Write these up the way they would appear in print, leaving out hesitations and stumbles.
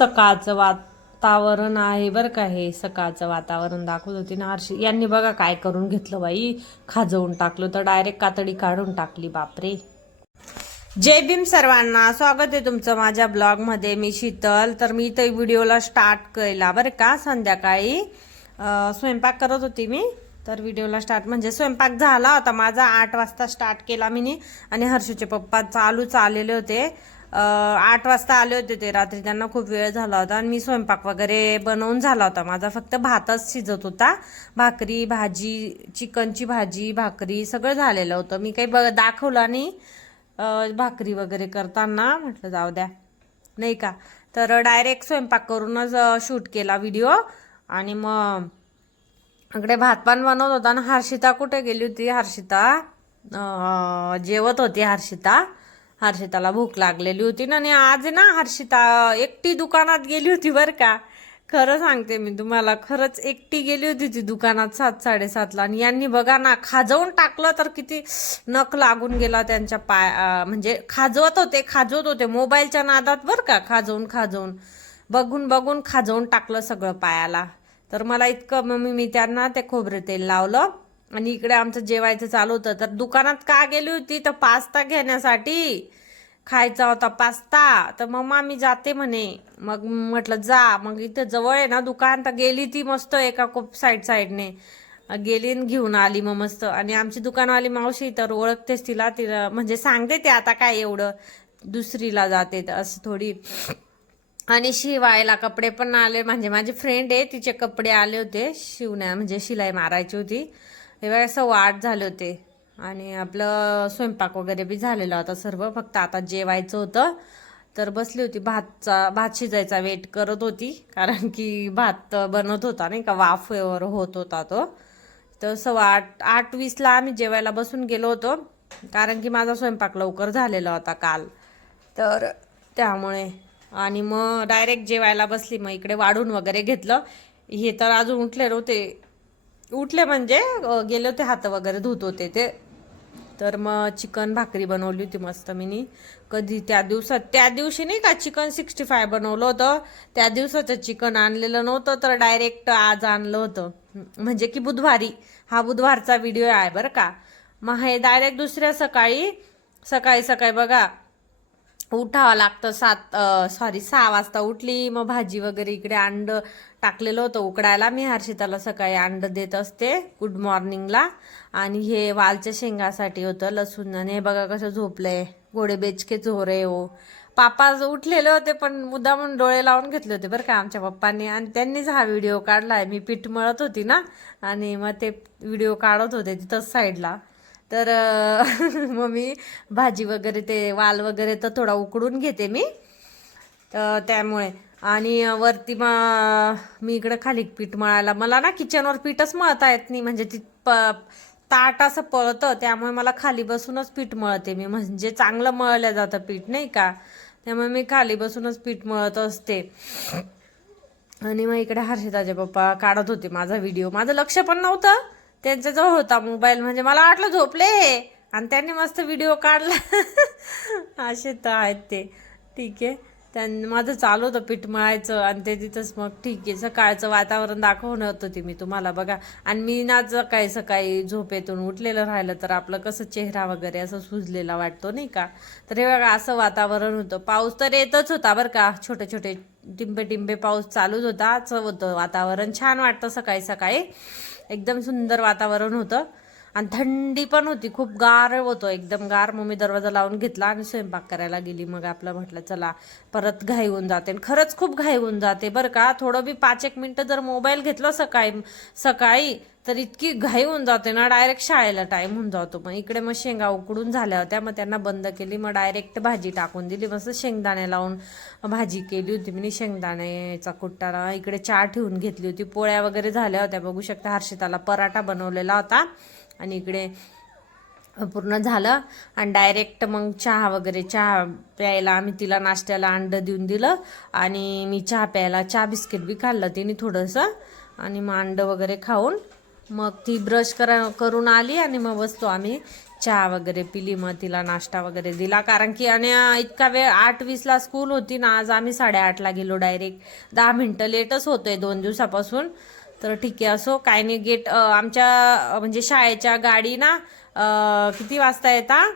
सकाळचं वातावरण आहे बरं का. हे सकाळचं वातावरण दाखवत होती ना हर्षी यांनी. बघा काय करून घेतलं बाई, खाजवून टाकलं तर डायरेक्ट कातडी काढून टाकली. बापरे. जय भीम सर्वांना, स्वागत आहे तुमचं माझ्या ब्लॉगमध्ये. मी शीतल. तर मी इथे व्हिडिओला स्टार्ट केला बरं का. संध्याकाळी स्वयंपाक करत होती मी, तर व्हिडिओला स्टार्ट म्हणजे स्वयंपाक झाला होता माझा. 8 वाजता स्टार्ट केला मी. आणि हर्षूचे पप्पा चालूच आलेले होते. 8 वाजता आले होते ते रात्री. त्यांना खूप वेळ झाला होता आणि मी स्वयंपाक वगैरे बनवून झाला होता माझा. फक्त भातच शिजत होता. भाकरी, भाजी, चिकनची भाजी, भाकरी सगळं झालेलं होतं. मी काही दाखवलं नाही भाकरी वगैरे करताना. म्हटलं जाऊ द्या नाही का. तर डायरेक्ट स्वयंपाक करूनच शूट केला व्हिडिओ. आणि मग इकडे भात पण बनवत होता. आणि हर्षिता कुठे गेली होती? हर्षिता जेवत होती. हर्षिताला भूक लागलेली होती ना. आणि आज ना हर्षिता एकटी दुकानात गेली होती बरं का. खरं सांगते मी तुम्हाला, खरंच एकटी गेली होती ती दुकानात 7-7:30ला. आणि यांनी बघा ना खाजवून टाकलं, तर किती नख लागून गेला त्यांच्या म्हणजे खाजवत होते मोबाईलच्या नादात बरं का. खाजवून बघून खाजवून टाकलं सगळं पायाला. तर मला इतकं मी त्यांना ते खोबरे तेल लावलं. आणि इकडे आमचं जेवायचं चालू होतं. तर दुकानात का गेली होती? तर पास्ता घेण्यासाठी. खायचा होता पास्ता. तर मम्मा मी जाते म्हणे. मग म्हटलं जा. मग इथं जवळ आहे ना दुकान. तर गेली ती मस्त एका खूप साईडने गेली आणि घेऊन आली मग मस्त. आणि आमची दुकानवाली मावशी तर ओळखतेच तिला म्हणजे सांगते ते आता काय एवढं दुसरीला जाते तर असं थोडी. आणि शिवायला कपडे पण आले. म्हणजे माझी फ्रेंड आहे तिचे कपडे आले होते म्हणजे शिलाई मारायची होती. हे बघा 8:15 झाले होते. आणि आपलं स्वयंपाक वगैरे बी झालेला होता सर्व. फक्त आता जेवायचं होतं. तर बसली होती भात शिजायचा वेट करत होती. कारण की भात बनत होता नाही का, वाफेवर होत होता तो. तर 8:20ला आम्ही जेवायला बसून गेलो होतो. कारण की माझा स्वयंपाक लवकर झालेला होता काल, तर त्यामुळे. आणि मग डायरेक्ट जेवायला बसली. मग इकडे वाढून वगैरे घेतलं. हे तर अजून उठले नव्हते. उठले म्हणजे गेले होते, हात वगैरे धुत होते ते. तर मग चिकन भाकरी बनवली होती मस्त मिनी. कधी त्या दिवशी नाही का चिकन 65 बनवलं होतं. त्या दिवसाचं चिकन आणलेलं नव्हतं, तर डायरेक्ट आज आणलं होतं. म्हणजे की बुधवारी. हा बुधवारचा व्हिडिओ आहे बरं का. मग हे डायरेक्ट दुसऱ्या सकाळी बघा उठावं लागतं. 6 वाजता उठली. मग भाजी वगैरे इकडे अंड टाकलेलं होतं उकडायला. मी हर्षिताला सकाळी अंड देत असते गुड मॉर्निंगला. आणि हे वालच्या शेंगासाठी होतं लसूण. आणि हे बघा कसं झोपलंय, घोडे बेचके चोरे हो. पापा उठलेले होते पण मुद्दामून डोळे लावून घेतले होते बरं का आमच्या पप्पांनी. आणि त्यांनीच हा व्हिडिओ काढलाय. मी पीठ मळत होती ना, आणि मग ते व्हिडिओ काढत होते तिथंच साईडला. तर मग मी भाजी वगैरे ते वाल वगैरे तर थोडा उकडून घेते मी, तर त्यामुळे. आणि वरती मग मी इकडे खाली पीठ मळायला, मला ना किचनवर पीठच मळता येत नाही. म्हणजे ती ताट असं पळतं, त्यामुळे मला खाली बसूनच पीठ मळते मी. म्हणजे चांगलं मळलं जातं पीठ नाही का. त्यामुळे मी खाली बसूनच पीठ मळत असते. आणि मग इकडे हर्षिताचे पप्पा काढत होते माझा व्हिडिओ. माझं लक्ष पण नव्हतं, त्यांच्याजवळ होता मोबाईल. म्हणजे मला वाटलं झोपले आणि त्यांनी मस्त व्हिडिओ काढला. असे तर आहेत ते. ठीक आहे. माझं चालू होतं पीठ मळायचं आणि ते तिथंच. मग ठीक आहे. सकाळचं वातावरण दाखवत होती मी तुम्हाला बघा. आणि मी ना सकाळी झोपेतून उठलेलं राहिलं तर आपलं कसं चेहरा वगैरे असं सुजलेला वाटतो नाही का. तर हे बघा असं वातावरण होतं. पाऊस तर येतच होता बरं का. छोटे टिंबे पाऊस चालूच होता. होतं वातावरण. छान वाटतं सकाळी एकदम सुंदर वातावरण होतं. आणि थंडी पण होती, खूप गार होतं, एकदम गार. मग मी दरवाजा लावून घेतला आणि स्वयंपाक करायला गेली. मग आपलं म्हटलं चला, परत घाई होऊन जाते. खरंच खूप घाई होऊन जाते बरं का. थोडं बी 5-1 मिनिटं जर मोबाईल घेतलं सकाळी तर इतकी घाई होऊन जाते ना, डायरेक्ट शाळेला टाईम होऊन जातो. मग इकडे मग शेंगा उकडून झाल्या होत्या, मग त्यांना बंद केली. मग डायरेक्ट भाजी टाकून दिली. मस्त शेंगदाणे लावून भाजी केली होती मी. शेंगदाण्याचा कुट्टा. इकडे चहा ठेवून घेतली होती. पोळ्या वगैरे झाल्या होत्या बघू शकता. हर्षिताला पराठा बनवलेला होता. आणि इकडे पूर्ण झालं. आणि डायरेक्ट मग चहा प्यायला आम्ही तिला नाश्त्याला अंड देऊन दिलं. आणि मी चहा प्यायला चहा बिस्किट बी खाल्लं तिने थोडंसं. आणि मग अंड वगैरे खाऊन मग ती ब्रश करून आली. आणि मग बसतो आम्ही चहा वगैरे पिली, मग तिला नाश्ता वगैरे दिला. कारण की आणि इतका वेळ 8:20ला स्कूल होती ना, आज आम्ही 8:30ला गेलो डायरेक्ट. 10 मिनिटं लेटच होतोय 2 दिवसापासून. तर ठीक आहे, असो काय नाही. गेट आमच्या म्हणजे शाळेच्या गाडी ना किती वाजता येतात,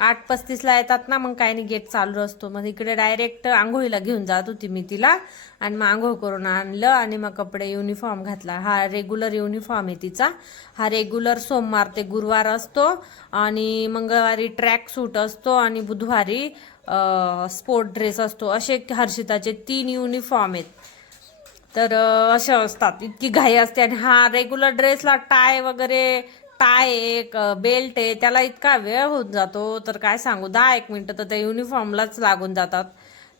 8:35ला येतात ना, मग काय नाही गेट चालू असतो. मग इकडे डायरेक्ट आंघोळीला घेऊन जात होती मी तिला, आणि मग आंघोळ करून आणलं आणि मग कपडे युनिफॉर्म घातला. हा रेग्युलर युनिफॉर्म आहे तिचा. हा रेग्युलर सोमवार ते गुरुवार असतो, आणि मंगळवारी ट्रॅक सूट असतो, आणि बुधवारी स्पोर्ट ड्रेस असतो. असे हर्षिताचे 3 युनिफॉर्म आहेत. तर अशा असतात, इतकी घाई असते. आणि हा रेग्युलर ड्रेसला टाय वगैरे, टाय एक बेल्ट आहे, त्याला इतका वेळ होऊन जातो तर काय सांगू. 10-1 मिनिटं तर त्या युनिफॉर्मलाच लागून जातात.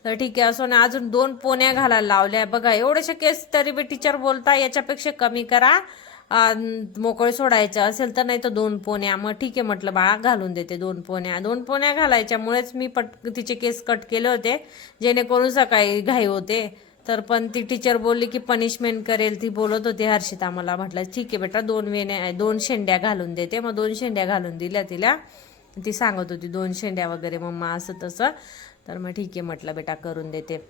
तर ठीक आहे, असो ना. अजून 2 पोन्या घालायला लावल्या बघा. एवढेशा केस तरी बी टीचर बोलता याच्यापेक्षा कमी करा, मोकळे सोडायचं असेल तर. नाही तर 2 पोन्या. मग ठीक आहे म्हटलं बाळा, घालून देते 2 पोन्या. 2 पोन्या घालायच्यामुळेच मी तिचे केस कट केले होते, जेणेकरून सकाळी घाई होते. तर पण ती टीचर बोलली की पनिशमेंट करेल. ती बोलत होती हर्षिता मला. म्हटलं ठीक आहे बेटा, 2 शेंड्या घालून देते. मग 2 शेंड्या घालून दिल्या तिला. ती सांगत होती 2 शेंड्या वगैरे मम्मा असं तसं. तर मग ठीक आहे म्हटलं बेटा, करून देते.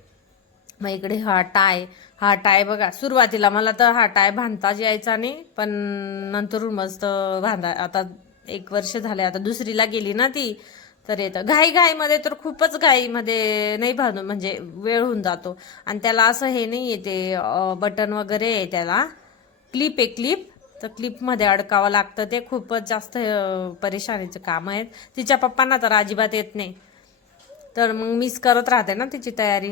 मग इकडे हा टाय बघा. सुरुवातीला मला तर हा टाय बांधताच यायचा नाही, पण नंतरून मस्त आता 1 वर्ष झाले, आता 2रीला गेली ना ती, तर येतं. घाईमध्ये तर खूपच घाईमध्ये नाही बांधून, म्हणजे वेळ होऊन जातो. आणि त्याला असं हे नाही येते बटन वगैरे आहे, त्याला क्लिप आहे, क्लिप. तर क्लिपमध्ये अडकावं लागतं. ते खूपच जास्त परेशानीचं काम आहेत. तिच्या पप्पांना तर अजिबात येत नाही. तर मग मीच करत राहते ना तिची तयारी.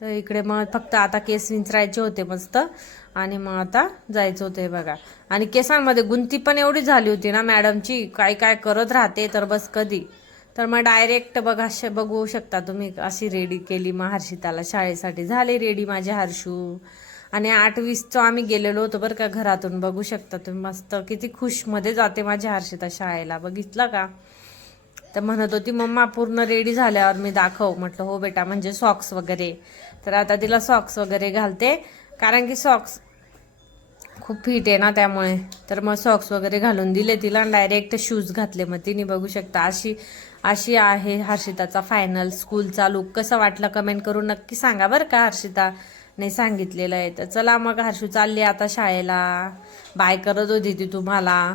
तर इकडे मग फक्त आता केस विंचरायचे होते मस्त, आणि मग आता जायचं होतं बघा. आणि केसांमध्ये गुंती पण एवढी झाली होती ना मॅडमची, काय काय करत राहते तर बस कधी. तर मग डायरेक्ट बघू शकता तुम्ही, अशी रेडी केली मग हर्षिताला शाळेसाठी. झाले रेडी माझे हर्षू. आणि 8:20चं आम्ही गेलेलो होतो बरं का घरातून. बघू शकता तुम्ही मस्त किती खुशमध्ये जाते माझी हर्षिता शाळेला, बघितलं का. तर म्हणत होती मम्मा पूर्ण रेडी झाल्यावर मी दाखव. म्हटलं हो बेटा, म्हणजे सॉक्स वगैरे. तर आता तिला सॉक्स वगैरे घालते, कारण की सॉक्स खूप फिट आहे ना त्यामुळे. तर मग सॉक्स वगैरे घालून दिले तिला, डायरेक्ट शूज घातले मग तिने. बघू शकता अशी आहे हर्षिताचा फायनल स्कूलचा लुक. कसं वाटलं कमेंट करून नक्की सांगा बरं का. हर्षिता नाही सांगितलेलं आहे. तर चला मग हर्षू चालली आता शाळेला. बाय करत होती ती तुम्हाला.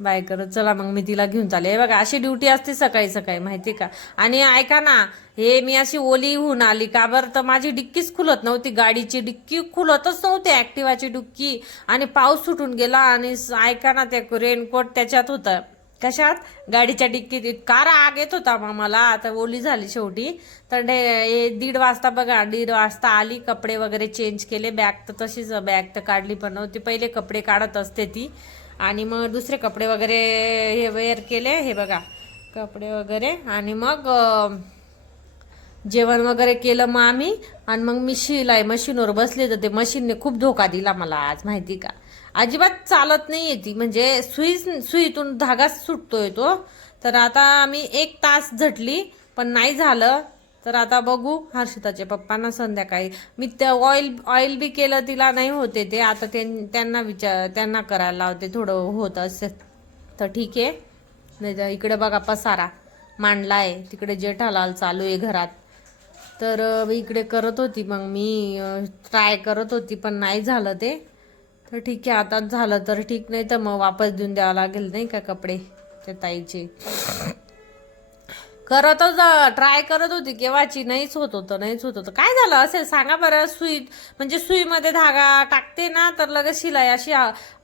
बाय करत. चला मग मी तिला घेऊन चालले. हे बघा, अशी ड्युटी असते सकाळी सकाळी, माहिती का. आणि ऐका ना, हे मी अशी ओली होऊन आली का बरं, तर माझी डिक्कीच खुलत नव्हती. गाडीची डिक्की खुलतच नव्हती, ॲक्टिवाची डिक्की. आणि पाऊस सुटून गेला, आणि ऐका ना, ते रेनकोट त्याच्यात होतं. कशात? गाडीच्या डिक्कीत. इतका राग येत होता मग मला. आता ओली झाली शेवटी. तर 1:30 वाजता बघा, 1:30 वाजता आली, कपडे वगैरे चेंज केले. बॅग तर तशीच, बॅग तर काढली पण नव्हती. पहिले कपडे काढत असते ती, आणि मग दुसरे कपडे वगैरे हे वेअर केले. हे बघा कपडे वगैरे. आणि मग जेवण वगैरे केलं मग आम्ही. आणि मग मी शिलाई मशीनवर बसले, तर ते मशीनने खूप धोका दिला मला आज, माहिती का. अजिबात चालत नाही ती, म्हणजे सुईतून धागाच सुटतोय तो. तर आता आम्ही 1 तास झटली, पण नाही झालं. तर आता बघू हर्षिताच्या पप्पांना संध्याकाळी. मी त्या ऑइल बी केलं तिला, नाही होते ते. आता त्यांना करायला लावते, थोडं होत असेल तर ठीक आहे. नाही तर इकडे बघा पसारा मांडला आहे, तिकडे जेठालाल चालू आहे घरात. तर इकडे करत होती, मग मी ट्राय करत होती, पण नाही झालं ते. तर ठीक आहे, आता झालं तर ठीक, नाही तर मग वापस देऊन द्यावं लागेल नाही का कपडे त्या ताईचे. ट्राय करत होती केव्हाची, नाहीच होत होतं. काय झालं असेल सांगा बरं. म्हणजे सुईमध्ये धागा टाकते ना, तर लगेच शिलाई अशी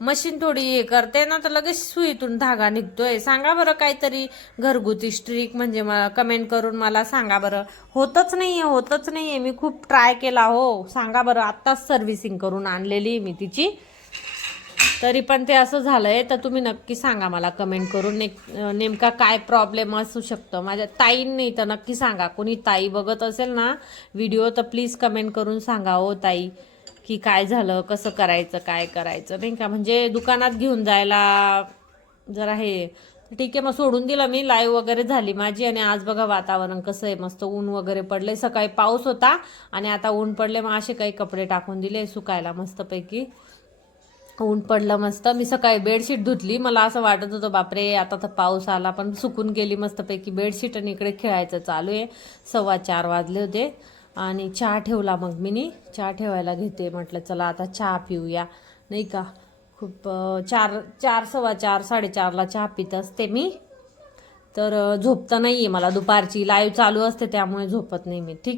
मशीन थोडी हे करते ना, तर लगेच सुईतून धागा निघतोय. सांगा बरं काहीतरी घरगुती स्ट्रिक, म्हणजे मला कमेंट करून मला सांगा बरं. होतच नाहीये. मी खूप ट्राय केला हो. सांगा बरं, आत्ताच सर्व्हिसिंग करून आणलेली मी तिची, तरी पण ते असं झालंय. तर तुम्ही नक्की सांगा मला कमेंट करून, नेमका काय प्रॉब्लेम असू शकतं. माझ्या ताईंनी तर नक्की सांगा. कोणी ताई बघत असेल ना व्हिडिओ, तर प्लीज कमेंट करून सांगा हो ताई, की काय झालं, कसं करायचं, काय करायचं नाही का. म्हणजे दुकानात घेऊन जायला जरा हे. ठीक आहे, मग सोडून दिलं मी. लाईव्ह वगैरे झाली माझी. आणि आज बघा वातावरण कसं आहे, मस्त ऊन वगैरे पडले. सकाळी पाऊस होता आणि आता ऊन पडले. मग असे काही कपडे टाकून दिले सुकायला मस्तपैकी. ऊन पडलं मस्त. मी सकाळी बेडशीट धुतली, मला असं वाटत होतं बापरे आता तर पाऊस आला, पण सुकून गेली मस्तपैकी बेडशीट. आणि इकडे खेळायचं चालू आहे. 4:15 वाजले होते आणि चहा ठेवला. मग मी चहा ठेवायला घेते, म्हटलं चला आता चहा पिऊया नाही का. खूप 4:15 4:30ला चहा पित असते मी. तर झोपता नाहीये मला दुपारची, लाईव्ह चालू असते त्यामुळे झोपत नाही मी. ठीक.